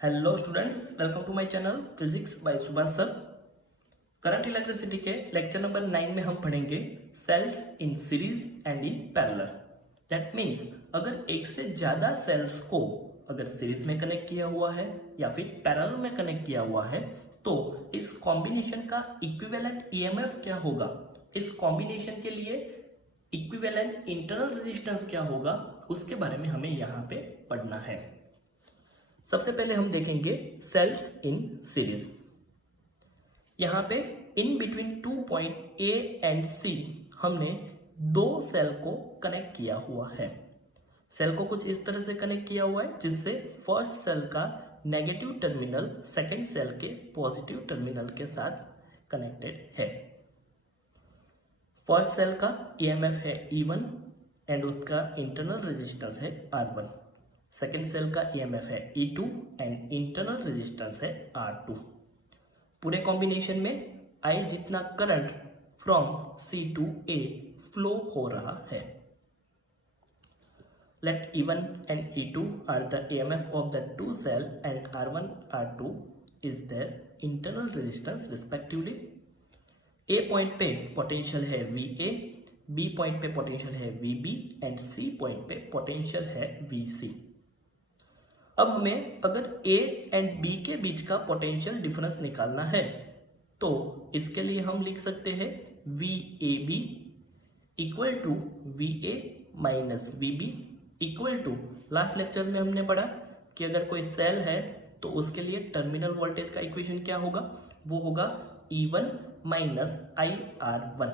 Hello students, welcome to my channel physics by Subhash sir. Current electricity के lecture number 9 में हम पढ़ेंगे cells in series and in parallel. That means अगर एक से ज्यादा सेल्स को अगर सीरीज में कनेक्ट किया हुआ है या फिर पैरेलल में कनेक्ट किया हुआ है तो इस कॉम्बिनेशन का इक्विवेलेंट ईएमएफ क्या होगा, इस कॉम्बिनेशन के लिए इक्विवेलेंट इंटरनल रेजिस्टेंस क्या होगा, उसके बारे में हमें यहाँ पे पढ़ना है। सबसे पहले हम देखेंगे सेल्स इन सीरीज। यहां पे in between 2 point A and C हमने दो सेल को कनेक्ट किया हुआ है। सेल को कुछ इस तरह से कनेक्ट किया हुआ है जिससे फर्स्ट सेल का नेगेटिव टर्मिनल सेकंड सेल के पॉजिटिव टर्मिनल के साथ कनेक्टेड है। फर्स्ट सेल का ईएमएफ है E1 एंड उसका इंटरनल रेजिस्टेंस है R1। सेकेंड सेल का ईएमएफ है E2 एंड इंटरनल रेजिस्टेंस है R2। पूरे कॉम्बिनेशन में I जितना current from C to A flow हो रहा है। Let E1 and E2 are the EMF of the two cell and R1 R2 is their internal resistance respectively. A point पे potential है VA, B point पे potential है VB and C point पे potential है VC। अब हमें अगर A and B के बीच का पोटेंशियल डिफरेंस निकालना है तो इसके लिए हम लिख सकते हैं VAB equal to VA minus VB equal to, last lecture में हमने पढ़ा कि अगर कोई सेल है तो उसके लिए टर्मिनल वोल्टेज का इक्वेशन क्या होगा, वो होगा E1 minus IR1,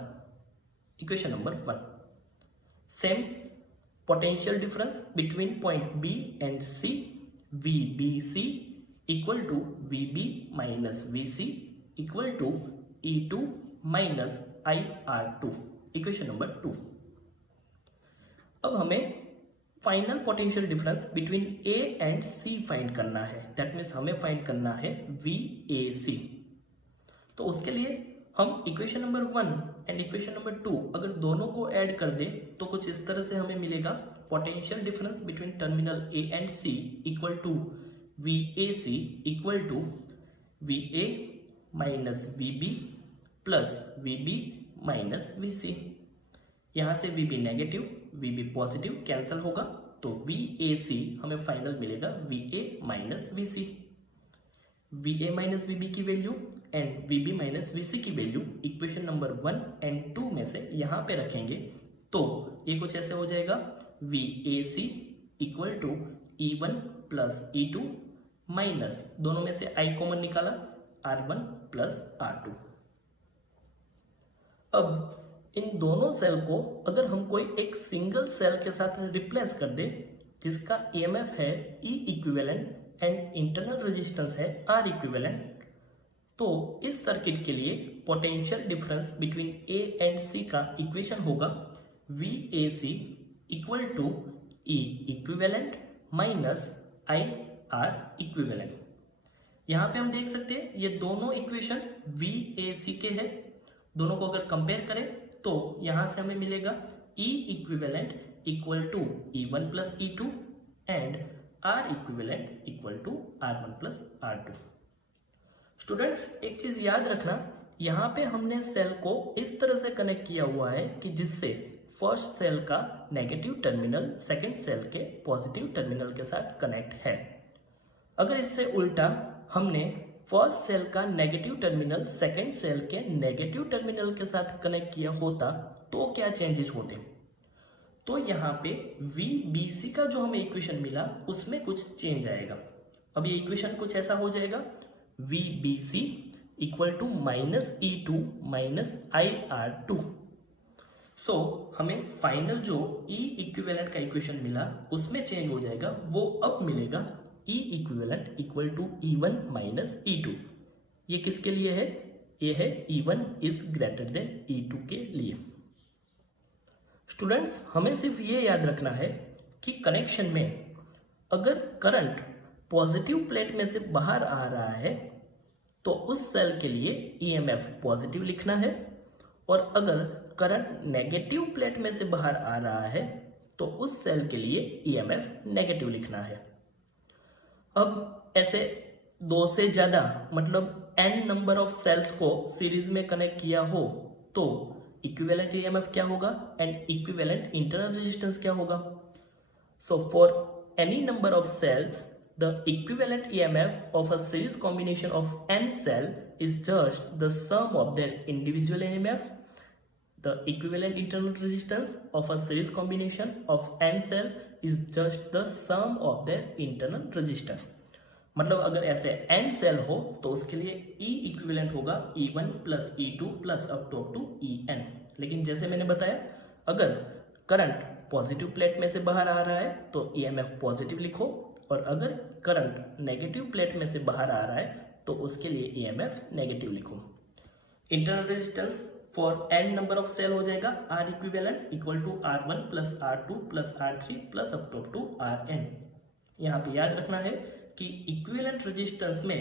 equation number 1। Same potential difference between point B and C, VBC equal to VB minus VC equal to E2 minus IR2, equation number 2। अब हमें final potential difference between A and C find करना है। That means हमें find करना है VAC। तो उसके लिए हम equation number 1 and equation number 2 अगर दोनों को ऐड कर दे तो कुछ इस तरह से हमें मिलेगा potential difference between terminal A and C equal to VAC equal to VA minus VB plus VB minus VC। यहां से VB negative VB positive cancel होगा तो VAC हमें फाइनल मिलेगा VA minus VC। VA minus VB की value and VB minus VC की value equation number 1 and 2 में से यहाँ पे रखेंगे तो ये कुछ ऐसे हो जाएगा VAC equal to E1 plus E2 minus, दोनों में से I कॉमन निकाला, R1 प्लस R2। अब इन दोनों सेल को अगर हम कोई एक सिंगल सेल के साथ रिप्लेस कर दे जिसका EMF है E equivalent and internal resistance है R इक्विवेलेंट, तो इस सर्किट के लिए potential difference between A and C का इक्वेशन होगा VAC equal to E equivalent minus IR equivalent. यहाँ पे हम देख सकते हैं ये दोनों इक्वेशन VAC के हैं। दोनों को अगर कंपेयर करें तो यहाँ से हमें मिलेगा E equivalent equal to E1 plus E2 and R equivalent equal to R1 plus R2। Students, एक चीज याद रखना, यहाँ पे हमने सेल को इस तरह से कनेक्ट किया हुआ है कि जिससे फर्स्ट सेल का नेगेटिव टर्मिनल सेकंड सेल के पॉजिटिव टर्मिनल के साथ कनेक्ट है। अगर इससे उल्टा हमने फर्स्ट सेल का नेगेटिव टर्मिनल सेकंड सेल के नेगेटिव टर्मिनल के साथ कनेक्ट किया होता तो क्या चेंजेस होते, तो यहाँ पे VBC का जो हमें इक्वेशन मिला उसमें कुछ चेंज आएगा। अब ये इक्वेशन कुछ ऐसा हो जाएगा VBC equal to minus E2 minus IR2। So हमें फाइनल जो E इक्विवेलेंट का इक्वेशन मिला उसमें चेंज हो जाएगा, वो अब मिलेगा E equivalent equal to E1 minus E2। ये किसके लिए है, ये है E1 is greater than E2 के लिए। स्टूडेंट्स, हमें सिर्फ ये याद रखना है कि कनेक्शन में अगर करंट पॉजिटिव प्लेट में से बाहर आ रहा है तो उस सेल के लिए EMF पॉजिटिव लिखना है, और अगर करंट नेगेटिव प्लेट में से बाहर आ रहा है तो उस सेल के लिए EMF नेगेटिव लिखना है। अब ऐसे दो से ज़्यादा मतलब n नंबर ऑफ सेल्स को सीरीज में कनेक्ट किया हो तो इक्विवेलेंट ईएमएफ क्या होगा एंड इक्विवेलेंट इंटरनल रेजिस्टेंस क्या होगा. So for any number of cells the equivalent EMF of a series combination of n cell is just the sum of their individual EMF. The equivalent internal resistance of a series combination of n cell is just the sum of their internal resistance. मतलब अगर ऐसे n cell हो तो उसके लिए E equivalent होगा E1 plus E2 plus up to En. लेकिन जैसे मैंने बताया अगर करंट पॉजिटिव प्लेट में से बाहर आ रहा है तो EMF पॉजिटिव लिखो और अगर करंट नेगेटिव प्लेट में से बाहर आ रहा है तो उसके लिए EMF नेगेटिव लिखो. Internal resistance for n number of cell हो जाएगा R equivalent equal to R1 plus R2 plus R3 plus up to Rn. यहाँ पे याद रखना है कि इक्विवेलेंट रेजिस्टेंस में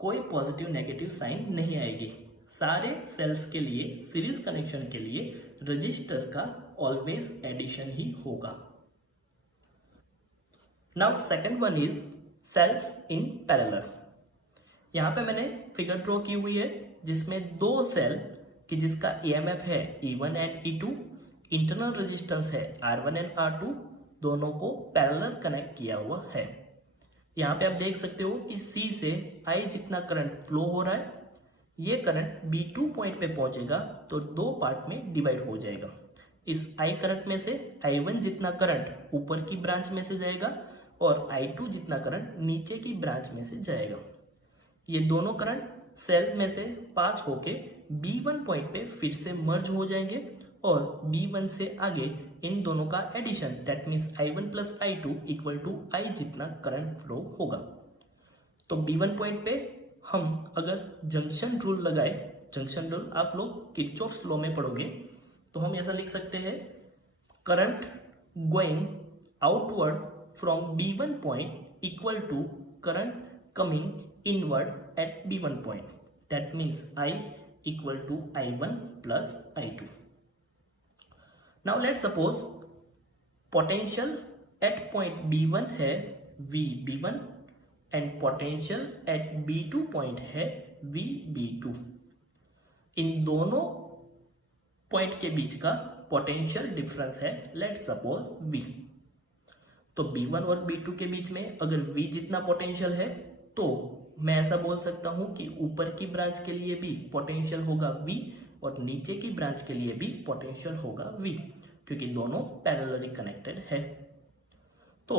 कोई पॉजिटिव नेगेटिव साइन नहीं आएगी. सारे सेल्स के लिए सीरीज कनेक्शन के लिए रजिस्टर का ऑलवेज एडिशन ही होगा. Now second one is cells in parallel. यहाँ पे मैंने फिगर ड्रॉ की हुई है जिसमें दो सेल कि जिसका EMF है E1 and E2, internal resistance है R1 एंड R2, दोनों को पैरेलल कनेक्ट किया हुआ है. यहाँ पे आप देख सकते हो कि C से I जितना करंट फ्लो हो रहा है, ये करंट B2 पॉइंट पे पहुंचेगा तो दो पार्ट में डिवाइड हो जाएगा. इस I करंट में से I1 जितना करंट ऊपर की ब्रांच में से जाएगा और I2 जितना करंट नीचे की ब्रांच में से जाएगा. ये दोनों करंट सेल में से पास होके B1 पॉइंट पे फिर से मर्ज हो जाएंगे और B1 से आगे इन दोनों का addition that means I1 plus I2 equal to I जितना करंट फ्लो होगा. तो B1 पॉइंट पे हम अगर जंक्शन रूल लगाए, जंक्शन रूल आप लोग किरचॉफ्स लॉ में पढ़ोगे तो हम ऐसा लिख सकते हैं current going outward from B1 point equal to current coming inward at B1 point. That means I equal to I1 plus I2. Now let's suppose potential at point B1 है VB1 and potential at B2 point है VB2. इन दोनों point के बीच का potential difference है let's suppose V. तो B1 और B2 के बीच में अगर V जितना पोटेंशियल है तो मैं ऐसा बोल सकता हूं कि ऊपर की ब्रांच के लिए भी पोटेंशियल होगा V और नीचे की ब्रांच के लिए भी पोटेंशियल होगा V क्योंकि दोनों पैरेलली कनेक्टेड है. तो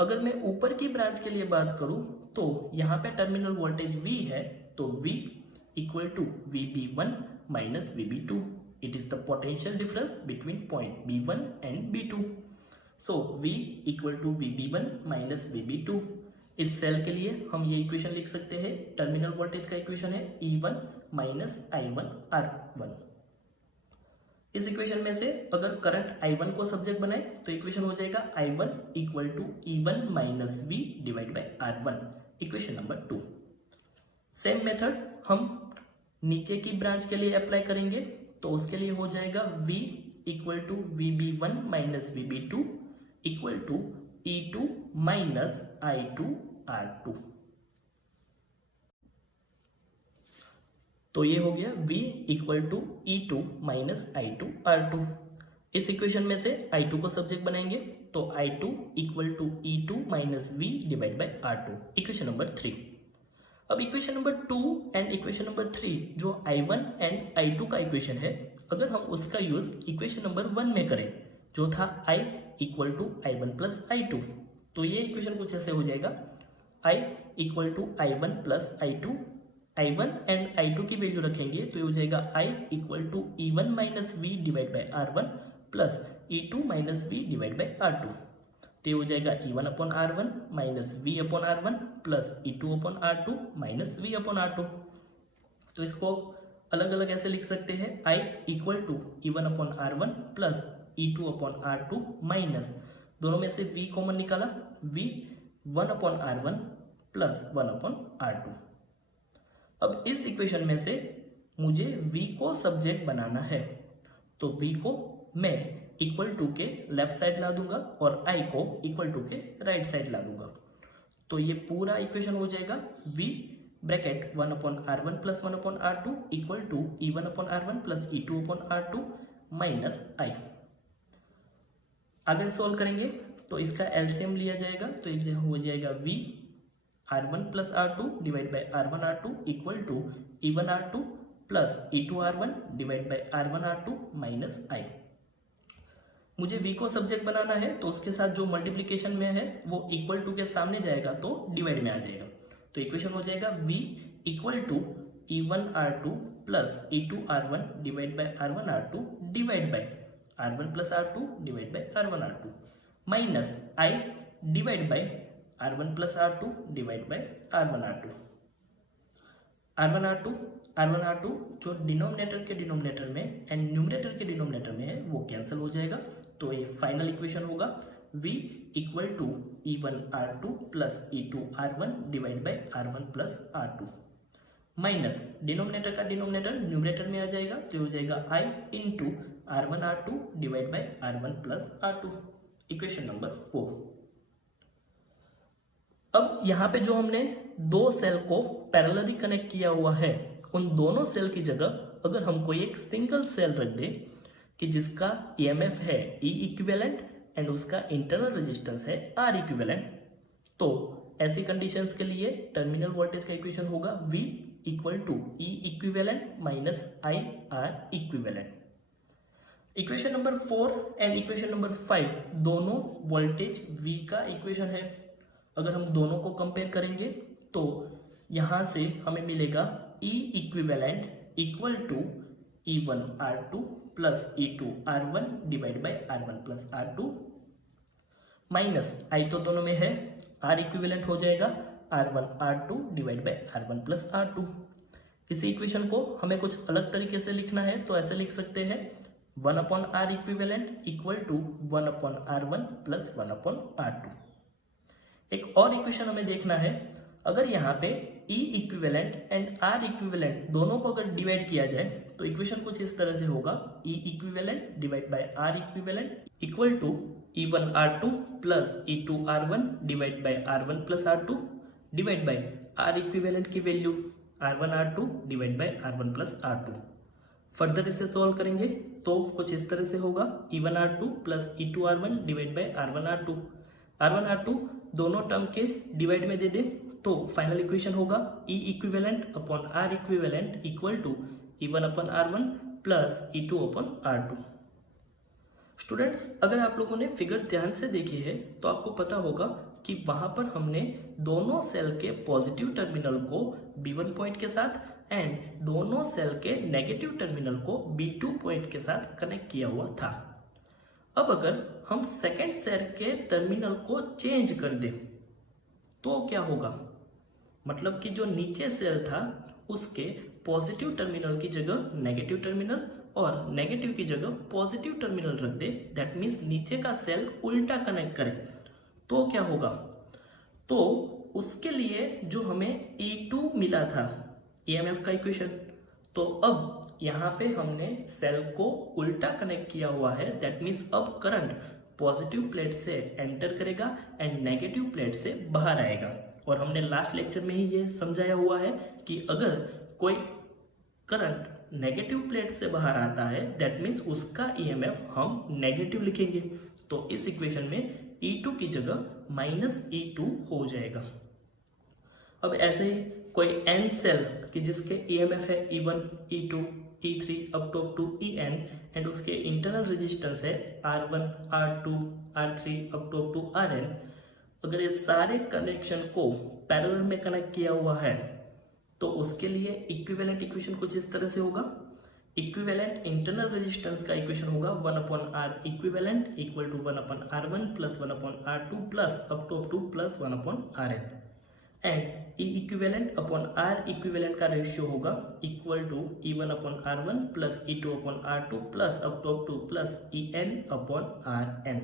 अगर मैं ऊपर की ब्रांच के लिए बात करूं तो यहाँ पे टर्मिनल वोल्टेज V है तो V equal to VB1 minus VB2. It is the potential difference between point B1 and B2. So V equal to VB1 minus VB2. इस सेल के लिए हम ये इक्वेशन लिख सकते हैं. टर्मिनल वोल्टेज का इक्वेशन है E1 माइनस I1 R1. इस इक्वेशन में से अगर करंट I1 को सब्जेक्ट बनाए तो इक्वेशन हो जाएगा I1 equal to E1 minus V divide by R1. Equation number 2. Same method हम नीचे की ब्रांच के लिए अप्लाई करेंगे तो उसके लिए हो जाएगा V equal to VB1 minus VB2 equal to E2 minus I2 R2. तो ये हो गया V equal to E2 minus I2 R2. इस इक्वेशन में से I2 को सब्जेक्ट बनाएंगे तो I2 equal to E2 minus V divide by R2. Equation number 3. अब equation number 2 and equation number 3 जो I1 एंड I2 का इक्वेशन है, अगर हम उसका यूज इक्वेशन नंबर 1 में करें जो था I equal to I1 plus I2, तो ये इक्वेशन कुछ ऐसे हो जाएगा I equal to I1 plus I2. I1 and I2 की वैल्यू रखेंगे तो ये हो जाएगा I equal to E1 minus V divide by R1 plus E2 minus V divide by R2. तो ये हो जाएगा E1 upon R1 minus V upon R1 plus E2 upon R2 minus V upon R2. तो इसको अलग अलग ऐसे लिख सकते हैं I equal to E1 upon R1 plus E2 upon R2 minus दोनों में से V कॉमन निकाला V 1 upon R1 plus 1 upon R2. अब इस इक्वेशन में से मुझे V को सब्जेक्ट बनाना है तो V को मैं इक्वल टू के लेफ्ट साइड ला दूंगा और I को इक्वल टू के राइट साइड ला दूंगा. तो ये पूरा इक्वेशन हो जाएगा v bracket 1/r1 plus 1/r2 equal to e1/r1 plus e2/r2 minus i। अगर सॉल्व करेंगे तो इसका एलसीएम लिया जाएगा, तो ये हो जाएगा v r1 plus r2 divide by r1 r2 equal to e1 r2 plus e2 r1 divide by r1 r2 minus i। मुझे v को सब्जेक्ट बनाना है, तो उसके साथ जो मल्टीप्लीकेशन में है वो इक्वल टू के सामने जाएगा तो डिवाइड में आ जाएगा। तो इक्वेशन हो जाएगा v equal to e1 r2 plus e2 r1 divide by r1 r2 divide by r1 plus r2 divide by r1 r2 minus i divide by r1 plus r2 divide by r1 r2। r1 r2 जो denominator के denominator में and numerator के denominator में है वो cancel हो जाएगा। तो ये फाइनल इक्वेशन होगा v equal to e1 r2 plus e2 r1 divide by r1 plus r2 minus denominator का डिनोमिनेटर न्यूमरेटर में आ जाएगा, तो हो जाएगा i into r1 r2 divide by r1 plus r2। Equation number 4। अब यहाँ पे जो हमने दो सेल को पैरेलली कनेक्ट किया हुआ है, उन दोनों सेल की जगह अगर हम कोई एक सिंगल सेल रख दे कि जिसका ईएमएफ है ई इक्विवेलेंट एंड उसका इंटरनल रेजिस्टेंस है आर इक्विवेलेंट, तो ऐसी कंडीशंस के लिए टर्मिनल वोल्टेज का इक्वेशन होगा V equal to E equivalent minus I R equivalent. Equation number 4 and equation number 5 दोनों वोल्टेज V का इक्वेशन है। अगर हम दोनों को कंपेयर करेंगे तो यहां से हमें मिलेगा E equivalent equal to E1 R2 plus E2 R1 divide by R1 plus R2 minus I तो दोनों में है, R इक्विवेलेंट हो जाएगा R1 R2 divide by R1 plus R2। इसी इक्वेशन को हमें कुछ अलग तरीके से लिखना है, तो ऐसे लिख सकते हैं 1/R equivalent equal to 1/R1 plus 1/R2। एक और इक्वेशन हमें देखना है, अगर यहाँ पे E equivalent and R equivalent दोनों को अगर डिवाइड किया जाए तो इक्वेशन कुछ इस तरह से होगा E equivalent divide by R equivalent equal to E1 R2 plus E2 R1 divide by R1 plus R2 divide by R equivalent की value R1 R2 divide by R1 plus R2। Further इसे solve करेंगे तो कुछ इस तरह से होगा E1 R2 plus E2 R1 divide by R1 R2। R1 R2 दोनों टर्म के डिवाइड में दे दे तो फाइनल इक्वेशन होगा E equivalent upon R equivalent equal to E1 upon R1 plus E2 upon R2। Students, अगर आप लोगों ने फिगर ध्यान से देखी है तो आपको पता होगा कि वहां पर हमने दोनों सेल के पॉजिटिव टर्मिनल को B1 पॉइंट के साथ एंड दोनों सेल के नेगेटिव टर्मिनल को B2 पॉइंट के साथ कनेक्ट किया हुआ था। अब अगर हम सेकेंड सेल के टर्मिनल को चेंज कर दें तो क्या होगा, मतलब कि जो नीचे सेल था उसके पॉजिटिव टर्मिनल की जगह नेगेटिव टर्मिनल और नेगेटिव की जगह पॉजिटिव टर्मिनल रख दे, दैट मीन्स नीचे का सेल उल्टा कनेक्ट करे तो क्या होगा। तो उसके लिए जो हमें E2 मिला था EMF का इक्वेशन, तो अब यहाँ पे हमने सेल को उल्टा कनेक्ट किया हुआ है, दैट मीन्स अब करंट पॉजिटिव प्लेट से एंटर करेगा एंड नेगेटिव प्लेट से बाहर आएगा। और हमने लास्ट लेक्चर में ही ये समझाया हुआ है कि अगर कोई करंट नेगेटिव प्लेट से बाहर आता है दैट मीन्स उसका EMF हम नेगेटिव लिखेंगे, तो इस इक्वेशन में E2 की जगह माइनस E2 हो जाएगा। अब ऐसे ही कोई n सेल कि जिसके EMF है E1, E2, E3 up to En and उसके इंटरनल रेजिस्टेंस है R1, R2, R3 up to Rn, अगर ये सारे कनेक्शन को पैरेलल में कनेक्ट किया हुआ है तो उसके लिए इक्विवेलेंट इक्वेशन कुछ इस तरह से होगा। इक्विवेलेंट इंटरनल रेजिस्टेंस का इक्वेशन होगा 1/R equivalent equal to 1/R1 plus 1/R2 plus up to plus 1/Rn and E equivalent upon R equivalent का रेशियो होगा equal to E1/R1 plus E2/R2 plus up to plus En/Rn।